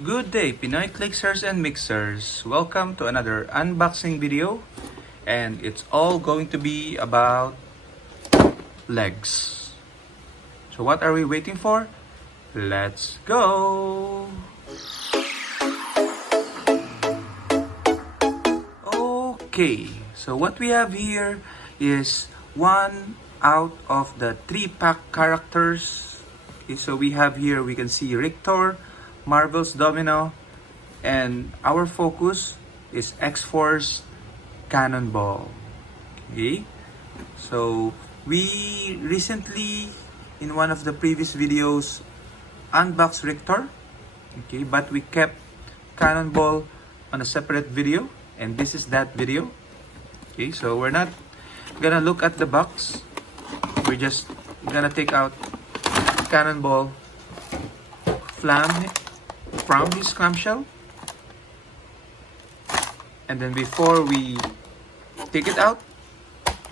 Good day, Pinoy Clixers and Mixers. Welcome to another unboxing video, and it's all going to be about legs. So what are we waiting for? Let's go! Okay, so what we have here is one out of the 3-pack characters. Okay, so we have here, we can see Richter, Marvel's Domino, and our focus is X-Force Cannonball. Okay, so we recently, in one of the previous videos, unboxed Richter. Okay, but we kept Cannonball on a separate video, and this is that video. Okay, so we're not gonna look at the box. We're just gonna take out Cannonball from his clamshell, and then before we take it out,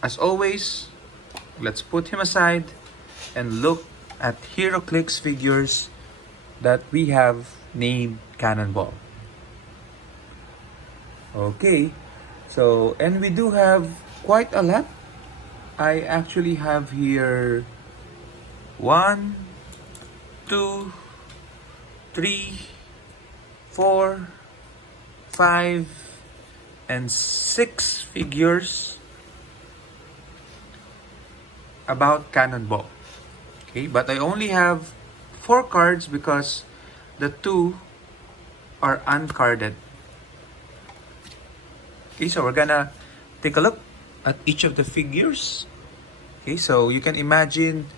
as always, let's put him aside and look at Heroclix figures that we have named Cannonball. Okay, so and we do have quite a lot. I actually have here 1, 2, 3, 4, 5, and 6 figures about Cannonball. Okay, but I only have 4 cards because the 2 are uncarded. Okay, so we're gonna take a look at each of the figures. Okay, so you can imagine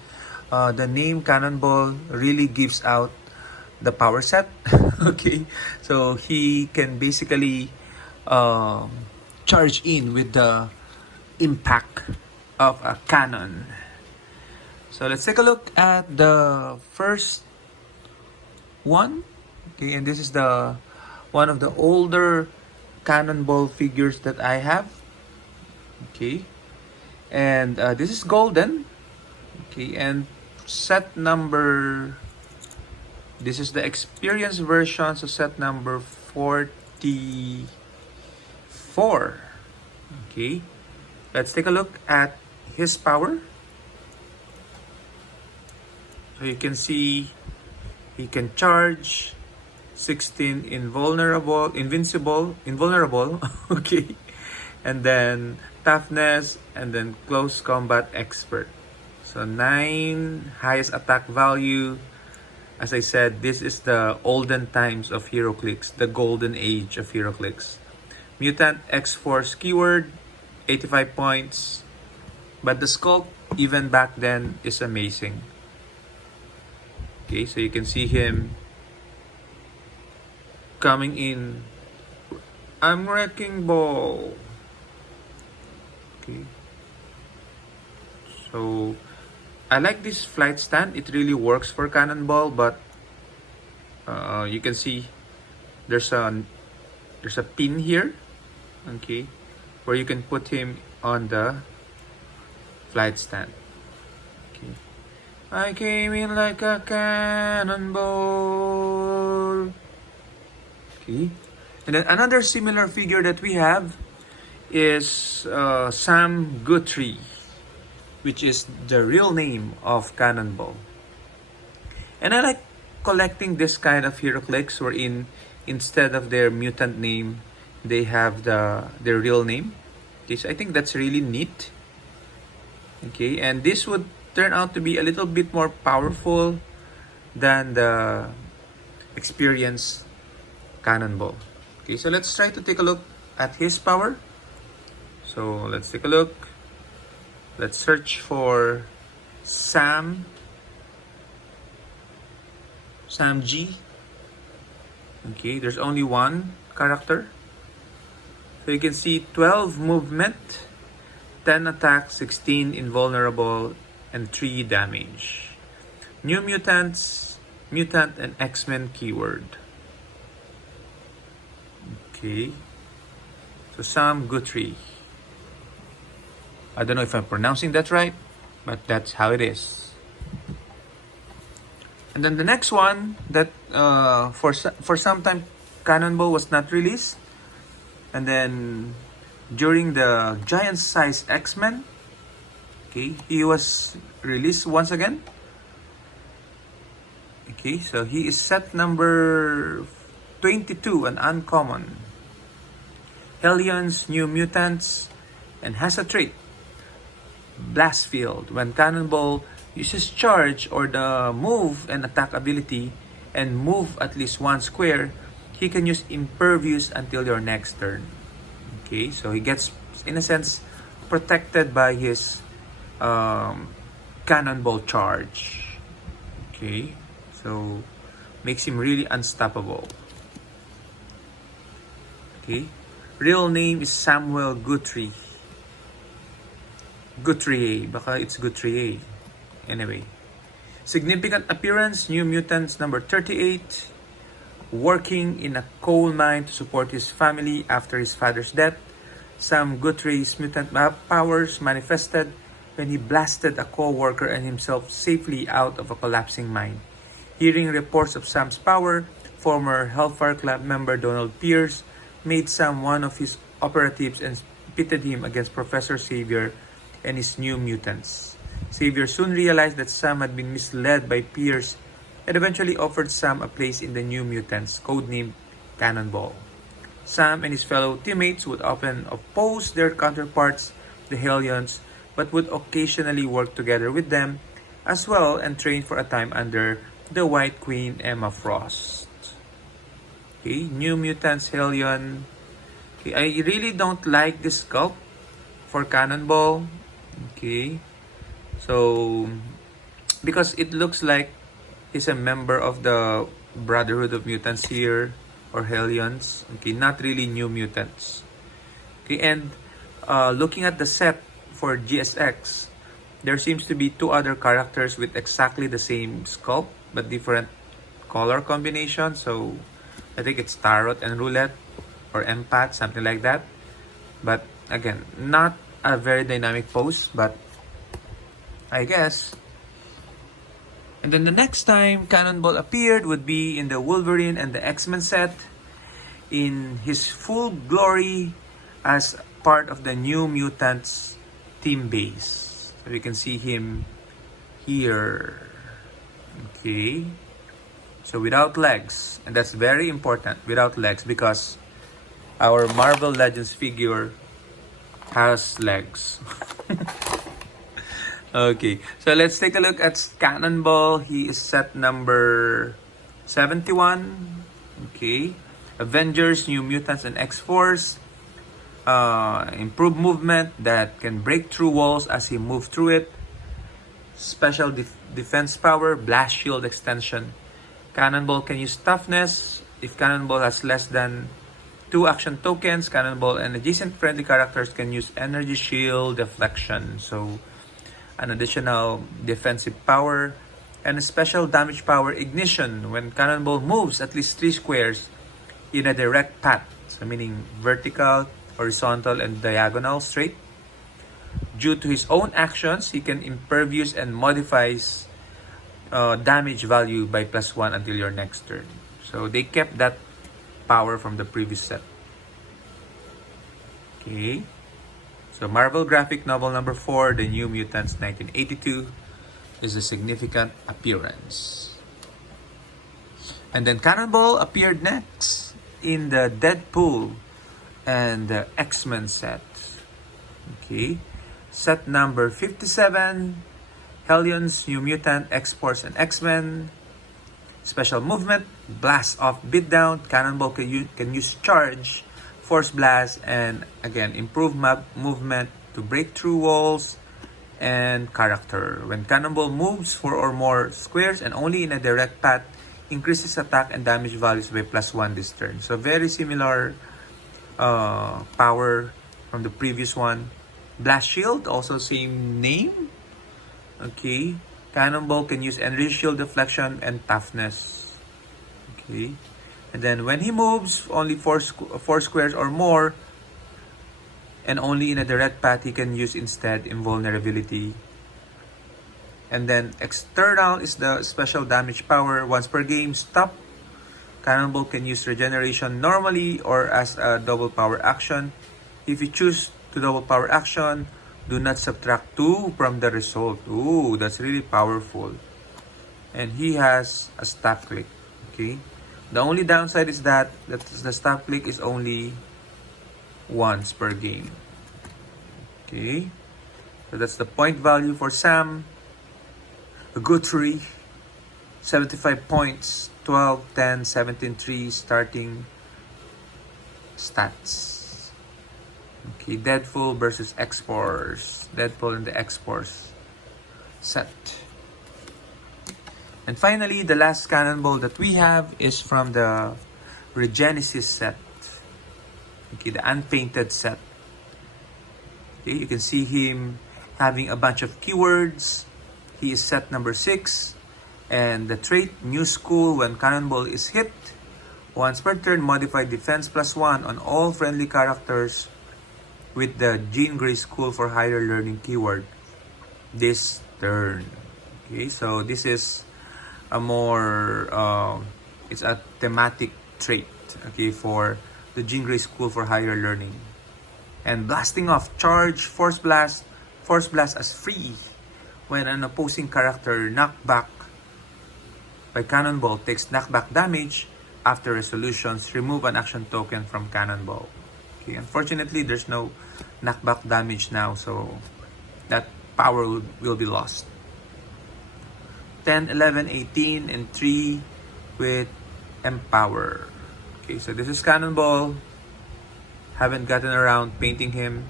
the name Cannonball really gives out the power set. Okay, so he can basically charge in with the impact of a cannon. So let's take a look at the first one. Okay, and this is the one of the older Cannonball figures that I have. Okay, and this is golden. Okay, and set number, this is the experience version, so set number 44. Okay, let's take a look at his power. So you can see he can charge, 16 invulnerable, invulnerable, okay, and then toughness, and then close combat expert. So 9 highest attack value. As I said, this is the olden times of Heroclix, the golden age of Heroclix. Mutant X-Force keyword, 85 points. But the sculpt, even back then, is amazing. Okay, so you can see him coming in. I'm wrecking ball. Okay. So I like this flight stand. It really works for Cannonball, but you can see there's a pin here, okay, where you can put him on the flight stand. Okay. I came in like a cannonball. Okay. And then another similar figure that we have is Sam Guthrie, which is the real name of Cannonball. And I like collecting this kind of Heroclix wherein instead of their mutant name, they have their real name. Okay, so I think that's really neat. Okay, and this would turn out to be a little bit more powerful than the experienced Cannonball. Okay, so let's try to take a look at his power. So let's take a look. Let's search for Sam G. Okay, there's only one character. So you can see 12 movement, 10 attack, 16 invulnerable, and 3 damage. New mutants, mutant and X-Men keyword. Okay, so Sam Guthrie. I don't know if I'm pronouncing that right, but that's how it is. And then the next one that for some time, Cannonball was not released, and then during the giant size X-Men, okay, he was released once again. Okay, so he is set number 22, an uncommon. Hellions, New Mutants, and has a trait, Blast Field. When Cannonball uses charge or the move and attack ability and move at least one square, he can use Impervious until your next turn. Okay, so he gets, in a sense, protected by his Cannonball charge. Okay, so makes him really unstoppable. Okay, real name is Samuel Guthrie. Guthrie, baka it's Guthrie. Anyway, significant appearance, New Mutants number 38. Working in a coal mine to support his family after his father's death, Sam Guthrie's mutant powers manifested when he blasted a co-worker and himself safely out of a collapsing mine. Hearing reports of Sam's power, former Hellfire Club member Donald Pierce made Sam one of his operatives and pitted him against Professor Xavier and his new mutants. Xavier soon realized that Sam had been misled by Pierce and eventually offered Sam a place in the New Mutants, codenamed Cannonball. Sam and his fellow teammates would often oppose their counterparts, the Hellions, but would occasionally work together with them as well and train for a time under the White Queen Emma Frost. Okay, New Mutants Hellion. Okay, I really don't like this sculpt for Cannonball. Okay, so because it looks like he's a member of the Brotherhood of Mutants here, or Hellions. Okay, not really New Mutants. Okay, and looking at the set for GSX, there seems to be two other characters with exactly the same sculpt but different color combination. So I think it's Tarot and Roulette or Empath, something like that. But again, not a very dynamic pose, but I guess. And then the next time Cannonball appeared would be in the Wolverine and the X-Men set in his full glory as part of the New Mutants team base. So you can see him here. Okay. So without legs, and that's very important, without legs, because our Marvel Legends figure has legs. Okay, so let's take a look at Cannonball. He is set number 71. Okay, Avengers, New Mutants, and X-Force. Improved movement that can break through walls as he moves through it. Special defense power, blast shield extension. Cannonball can use toughness. If Cannonball has less than 2 action tokens, Cannonball and adjacent friendly characters can use energy shield deflection. So an additional defensive power and a special damage power, ignition, when Cannonball moves at least 3 squares in a direct path, so meaning vertical, horizontal, and diagonal straight. Due to his own actions, he can impervious and modifies damage value by +1 until your next turn. So they kept that power from the previous set. Okay. So Marvel graphic novel number 4, The New Mutants 1982, is a significant appearance. And then Cannonball appeared next in the Deadpool and the X-Men set. Okay. Set number 57, Hellions, New Mutant, X-Force, and X-Men. Special movement, blast off beatdown. Cannonball can use charge, force blast, and again, improve movement to break through walls, and character. When Cannonball moves 4 or more squares and only in a direct path, increases attack and damage values by +1 this turn. So very similar power from the previous one. Blast shield, also same name. Okay. Cannonball can use energy shield deflection and toughness. Okay. And then when he moves only 4 squares or more and only in a direct path, he can use instead invulnerability. And then external is the special damage power. Once per game, stop Cannonball can use regeneration normally or as a double power action. If you choose to double power action, do not subtract 2 from the result. Ooh, that's really powerful. And he has a staff click. Okay. The only downside is that the staff click is only once per game. Okay. So that's the point value for Sam. A Guthrie. 75 points. 12, 10, 17, 3 starting stats. Okay, Deadpool versus X-Force. Deadpool and the X-Force set. And finally, the last Cannonball that we have is from the Regenesis set. Okay, the unpainted set. Okay, you can see him having a bunch of keywords. He is set number 6. And the trait, New School, when Cannonball is hit, once per turn, modify defense +1 on all friendly characters with the Jean Grey School for higher learning keyword this turn. Okay, so this is a more, it's a thematic trait, okay, for the Jean Grey School for higher learning. And blasting off, charge, force blast as free when an opposing character knockback by Cannonball takes knockback damage. After resolutions, remove an action token from Cannonball. Okay, unfortunately, there's no knockback damage now, so that power will be lost. 10, 11, 18, and 3 with Empower. Okay, so this is Cannonball. Haven't gotten around painting him.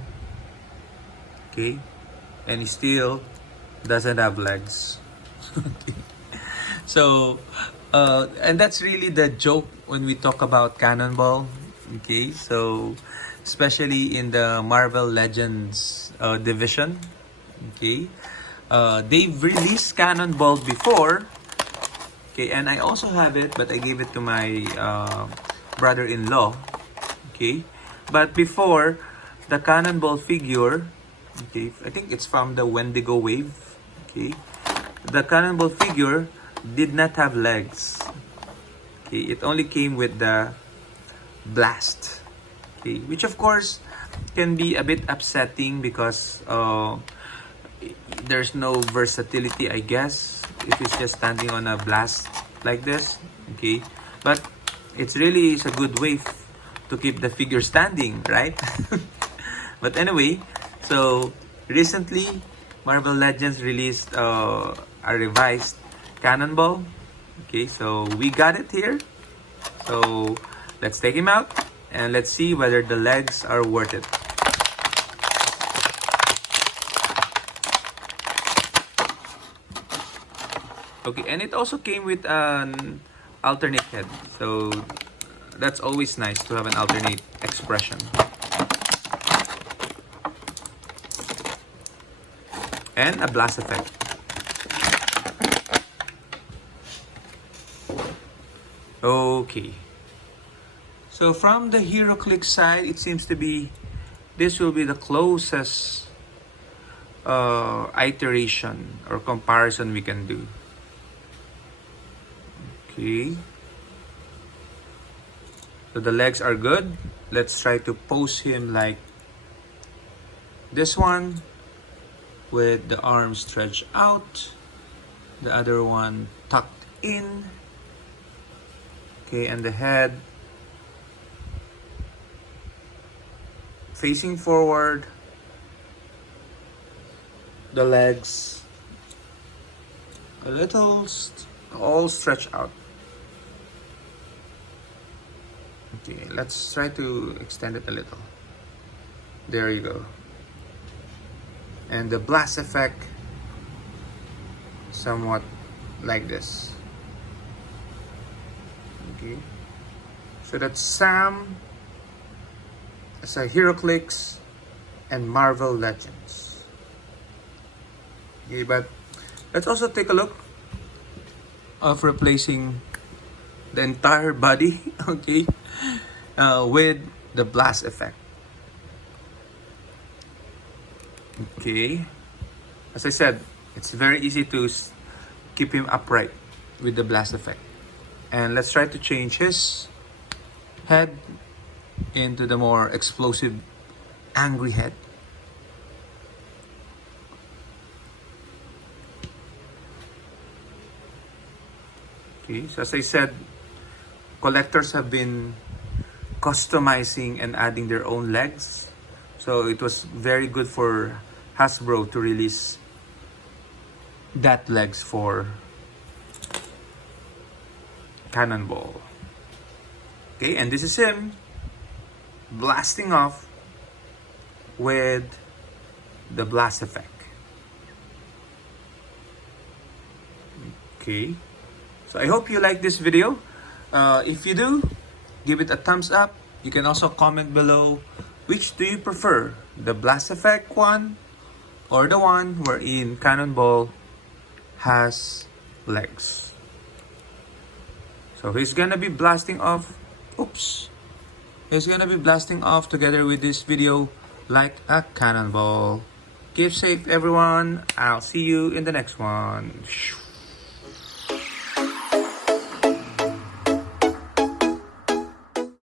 Okay, and he still doesn't have legs. Okay. So, and that's really the joke when we talk about Cannonball. Okay, so especially in the Marvel Legends division. Okay, they've released Cannonball before. Okay, and I also have it, but I gave it to my brother-in-law. Okay, but before the Cannonball figure, okay, I think it's from the Wendigo wave. Okay, the Cannonball figure did not have legs. Okay, it only came with the blast. Okay, which of course can be a bit upsetting because there's no versatility, I guess, if it's just standing on a blast like this. Okay, but it's really is a good way to keep the figure standing, right? But anyway, so recently Marvel Legends released a revised Cannonball. Okay, so we got it here. So let's take him out and let's see whether the legs are worth it. Okay, and it also came with an alternate head. So that's always nice to have an alternate expression. And a blast effect. Okay. So from the Heroclix side, it seems to be this will be the closest iteration or comparison we can do. Okay. So the legs are good. Let's try to pose him like this one with the arms stretched out, the other one tucked in. Okay, and the head facing forward, the legs a little all stretched out. Okay, let's try to extend it a little. There you go. And the blast effect somewhat like this. Okay, so that's Sam as a Heroclix and Marvel Legends. Okay, but let's also take a look of replacing the entire body, okay, with the blast effect. Okay, as I said, it's very easy to keep him upright with the blast effect. And let's try to change his head into the more explosive, angry head. Okay, so as I said, collectors have been customizing and adding their own legs. So it was very good for Hasbro to release that legs for Cannonball. Okay, and this is him blasting off with the blast effect. Okay, so I hope you like this video. If you do, give it a thumbs up. You can also comment below, which do you prefer, the blast effect one or the one wherein Cannonball has legs. So he's gonna be blasting off. Oops. He's gonna be blasting off together with this video like a cannonball. Keep safe, everyone. I'll see you in the next one.